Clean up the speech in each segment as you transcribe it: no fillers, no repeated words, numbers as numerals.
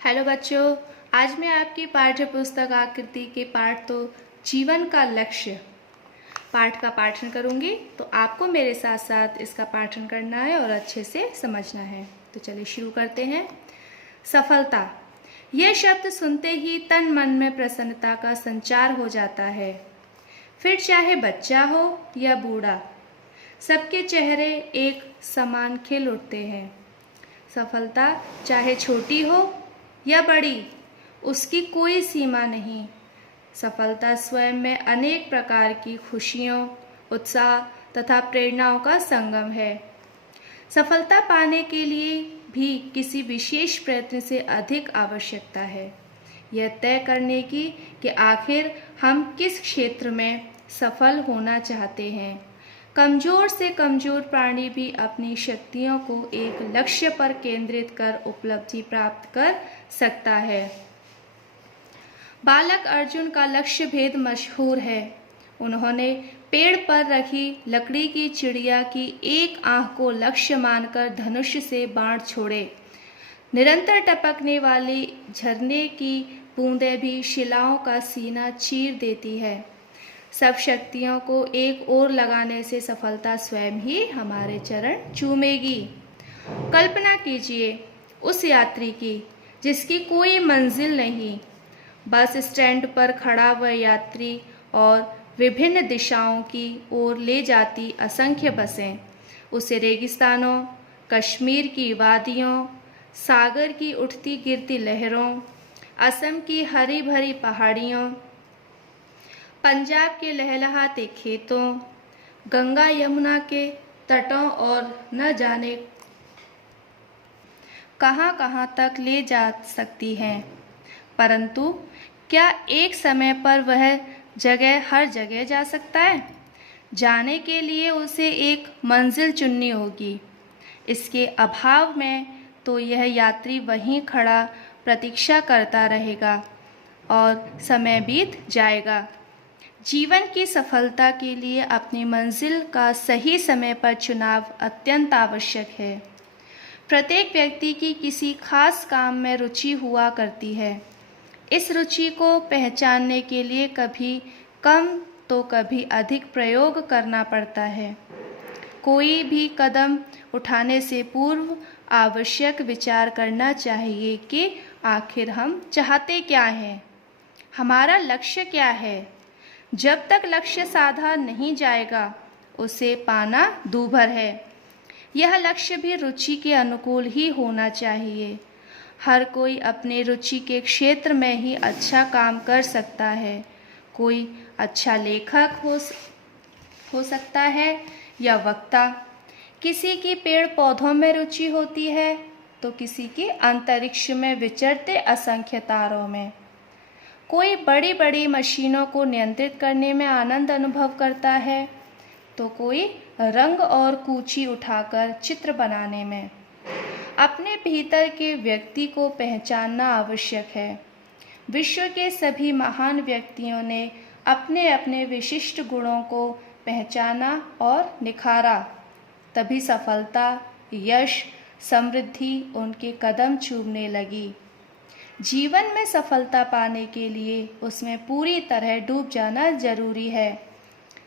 Hello बच्चों, आज मैं आपकी पाठ्य पुस्तक आकृति के पाठ तो जीवन का लक्ष्य पाठ का पाठन करूंगी। तो आपको मेरे साथ साथ इसका पाठन करना है और अच्छे से समझना है। तो चलिए शुरू करते हैं। सफलता, यह शब्द सुनते ही तन मन में प्रसन्नता का संचार हो जाता है। फिर चाहे बच्चा हो या बूढ़ा, सबके चेहरे एक समान खिल उठते हैं। सफलता चाहे छोटी हो या बड़ी, उसकी कोई सीमा नहीं। सफलता स्वयं में अनेक प्रकार की खुशियों, उत्साह तथा प्रेरणाओं का संगम है। सफलता पाने के लिए भी किसी विशेष प्रयत्न से अधिक आवश्यकता है, यह तय करने की कि आखिर हम किस क्षेत्र में सफल होना चाहते हैं। कमजोर से कमजोर प्राणी भी अपनी शक्तियों को एक लक्ष्य पर केंद्रित कर उपलब्धि प्राप्त कर सकता है। बालक अर्जुन का लक्ष्य भेद मशहूर है। उन्होंने पेड़ पर रखी लकड़ी की चिड़िया की एक आंख को लक्ष्य मानकर धनुष से बाण छोड़े। निरंतर टपकने वाली झरने की बूंदें भी शिलाओं का सीना चीर देती है। सब शक्तियों को एक ओर लगाने से सफलता स्वयं ही हमारे चरण चूमेगी। कल्पना कीजिए उस यात्री की जिसकी कोई मंजिल नहीं, बस स्टैंड पर खड़ा वह यात्री और विभिन्न दिशाओं की ओर ले जाती असंख्य बसें, उसे रेगिस्तानों, कश्मीर की वादियों, सागर की उठती गिरती लहरों, असम की हरी भरी पहाड़ियों, पंजाब के लहलहाते खेतों, गंगा यमुना के तटों और न जाने कहां-कहां तक ले जा सकती हैं। परंतु क्या एक समय पर वह जगह हर जगह जा सकता है? जाने के लिए उसे एक मंजिल चुननी होगी। इसके अभाव में तो यह यात्री वहीं खड़ा प्रतीक्षा करता रहेगा और समय बीत जाएगा। जीवन की सफलता के लिए अपनी मंजिल का सही समय पर चुनाव अत्यंत आवश्यक है। प्रत्येक व्यक्ति की किसी खास काम में रुचि हुआ करती है। इस रुचि को पहचानने के लिए कभी कम तो कभी अधिक प्रयोग करना पड़ता है। कोई भी कदम उठाने से पूर्व आवश्यक विचार करना चाहिए कि आखिर हम चाहते क्या हैं, हमारा लक्ष्य क्या है। जब तक लक्ष्य साधा नहीं जाएगा, उसे पाना दूभर है। यह लक्ष्य भी रुचि के अनुकूल ही होना चाहिए। हर कोई अपने रुचि के क्षेत्र में ही अच्छा काम कर सकता है। कोई अच्छा लेखक हो सकता है या वक्ता। किसी की पेड़ पौधों में रुचि होती है तो किसी की अंतरिक्ष में विचरते असंख्य तारों में। कोई बड़ी बड़ी मशीनों को नियंत्रित करने में आनंद अनुभव करता है तो कोई रंग और कूची उठाकर चित्र बनाने में। अपने भीतर के व्यक्ति को पहचानना आवश्यक है। विश्व के सभी महान व्यक्तियों ने अपने अपने विशिष्ट गुणों को पहचाना और निखारा, तभी सफलता, यश, समृद्धि उनके कदम चूमने लगी। जीवन में सफलता पाने के लिए उसमें पूरी तरह डूब जाना जरूरी है।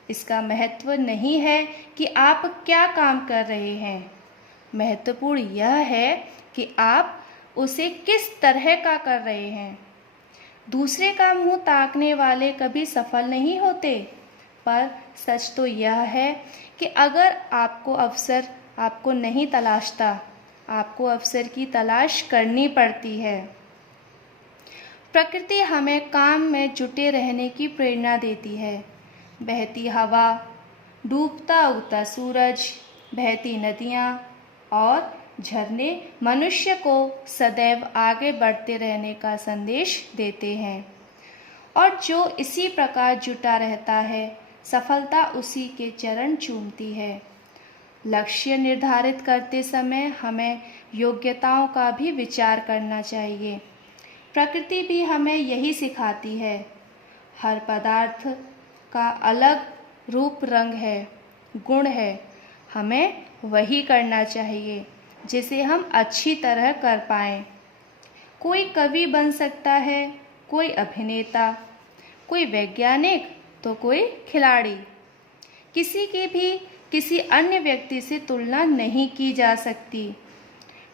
इसका महत्व नहीं है कि आप क्या काम कर रहे हैं, महत्वपूर्ण यह है कि आप उसे किस तरह का कर रहे हैं। दूसरे का मुंह ताकने वाले कभी सफल नहीं होते, पर सच तो यह है कि अगर आपको अवसर आपको नहीं तलाशता, आपको अवसर की तलाश करनी पड़ती है। प्रकृति हमें काम में जुटे रहने की प्रेरणा देती है। बहती हवा, डूबता उगता सूरज, बहती नदियाँ और झरने मनुष्य को सदैव आगे बढ़ते रहने का संदेश देते हैं, और जो इसी प्रकार जुटा रहता है, सफलता उसी के चरण चूमती है। लक्ष्य निर्धारित करते समय हमें योग्यताओं का भी विचार करना चाहिए। प्रकृति भी हमें यही सिखाती है। हर पदार्थ का अलग रूप, रंग है, गुण है। हमें वही करना चाहिए जिसे हम अच्छी तरह कर पाएं। कोई कवि बन सकता है, कोई अभिनेता, कोई वैज्ञानिक तो कोई खिलाड़ी। किसी की भी किसी अन्य व्यक्ति से तुलना नहीं की जा सकती।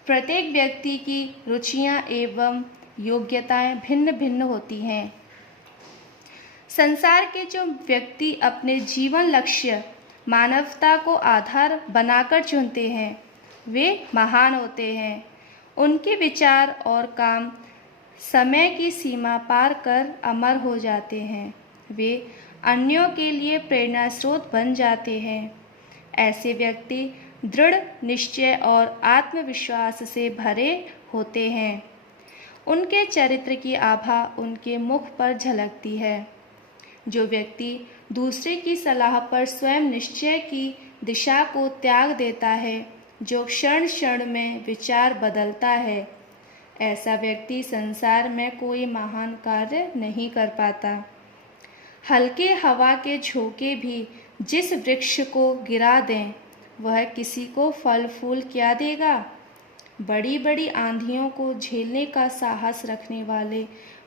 प्रत्येक व्यक्ति की रुचियां एवं योग्यताएं भिन्न भिन्न होती हैं। संसार के जो व्यक्ति अपने जीवन लक्ष्य मानवता को आधार बनाकर चुनते हैं वे महान होते हैं। उनके विचार और काम समय की सीमा पार कर अमर हो जाते हैं। वे अन्यों के लिए प्रेरणा स्रोत बन जाते हैं। ऐसे व्यक्ति दृढ़ निश्चय और आत्मविश्वास से भरे होते हैं। उनके चरित्र की आभा उनके मुख पर झलकती है। जो व्यक्ति दूसरे की सलाह पर स्वयं निश्चय की दिशा को त्याग देता है, जो क्षण क्षण में विचार बदलता है, ऐसा व्यक्ति संसार में कोई महान कार्य नहीं कर पाता। हल्के हवा के झोंके भी जिस वृक्ष को गिरा दें, वह किसी को फल फूल क्या देगा। बड़ी बड़ी आंधियों को झेलने का साहस रखने वाले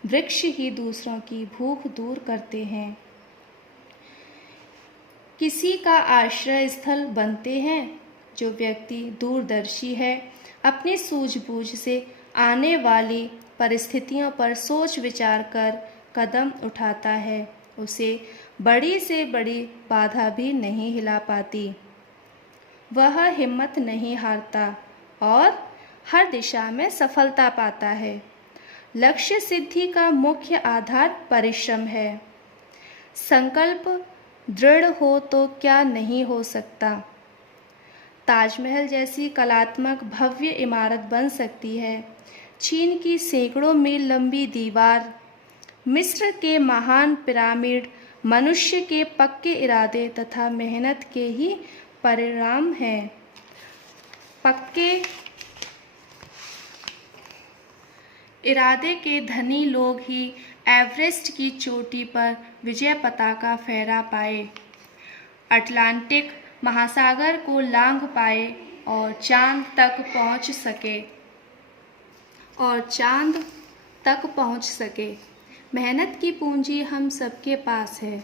वृक्ष ही दूसरों की भूख दूर करते हैं। किसी का आश्रय स्थल बनते हैं। जो व्यक्ति दूरदर्शी है, अपनी सूझबूझ से आने वाली परिस्थितियों पर सोच विचार कर कदम उठाता है, उसे बड़ी से बड़ी बाधा भी नहीं हिला पाती। वह हिम्मत नहीं हारता और हर दिशा में सफलता पाता है। लक्ष्य सिद्धि का मुख्य आधार परिश्रम है। संकल्प दृढ़ हो तो क्या नहीं हो सकता। ताजमहल जैसी कलात्मक भव्य इमारत बन सकती है। चीन की सैकड़ों मील लंबी दीवार, मिस्र के महान पिरामिड मनुष्य के पक्के इरादे तथा मेहनत के ही परिणाम हैं। पक्के इरादे के धनी लोग ही एवरेस्ट की चोटी पर विजय पताका फहरा पाए, अटलांटिक महासागर को लांघ पाए और चांद तक पहुंच सके। मेहनत की पूंजी हम सबके पास है।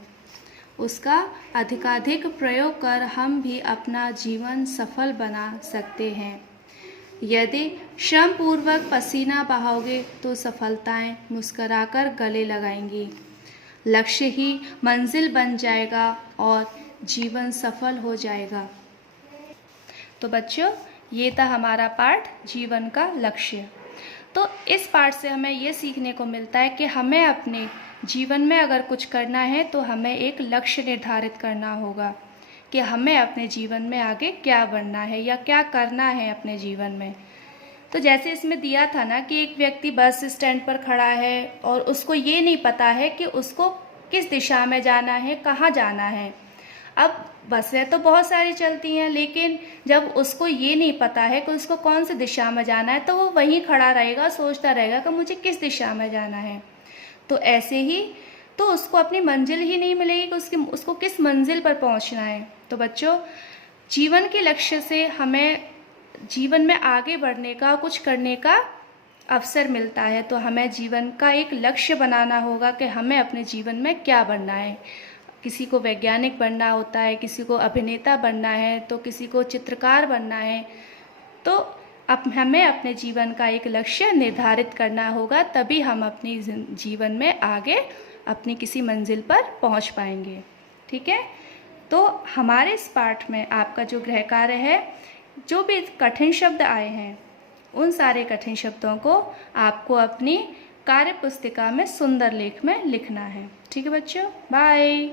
उसका अधिकाधिक प्रयोग कर हम भी अपना जीवन सफल बना सकते हैं। यदि श्रम पूर्वक पसीना बहाओगे तो सफलताएं मुस्कुराकर गले लगाएंगी। लक्ष्य ही मंजिल बन जाएगा और जीवन सफल हो जाएगा। तो बच्चों, ये था हमारा पाठ जीवन का लक्ष्य। तो इस पाठ से हमें ये सीखने को मिलता है कि हमें अपने जीवन में अगर कुछ करना है तो हमें एक लक्ष्य निर्धारित करना होगा कि हमें अपने जीवन में आगे क्या बनना है या क्या करना है अपने जीवन में। तो जैसे इसमें दिया था ना कि एक व्यक्ति बस स्टैंड पर खड़ा है और उसको ये नहीं पता है कि उसको किस दिशा में जाना है, कहाँ जाना है। अब बसें तो बहुत सारी चलती हैं, लेकिन जब उसको ये नहीं पता है कि उसको कौन सी दिशा में जाना है, तो वो वहीं खड़ा रहेगा, सोचता रहेगा कि मुझे किस दिशा में जाना है। तो ऐसे ही तो उसको अपनी मंजिल ही नहीं मिलेगी कि उसको किस मंजिल पर पहुंचना है। तो बच्चों, जीवन के लक्ष्य से हमें जीवन में आगे बढ़ने का, कुछ करने का अवसर मिलता है। तो हमें जीवन का एक लक्ष्य बनाना होगा कि हमें अपने जीवन में क्या बनना है। किसी को वैज्ञानिक बनना होता है, किसी को अभिनेता बनना है, तो किसी को चित्रकार बनना है। तो अब हमें अपने जीवन का एक लक्ष्य निर्धारित करना होगा, तभी हम अपनी जीवन में आगे अपनी किसी मंजिल पर पहुंच पाएंगे। ठीक है। तो हमारे इस पाठ में आपका जो गृह कार्य है, जो भी कठिन शब्द आए हैं, उन सारे कठिन शब्दों को आपको अपनी कार्य पुस्तिका में सुंदर लेख में लिखना है। ठीक है बच्चों, बाय।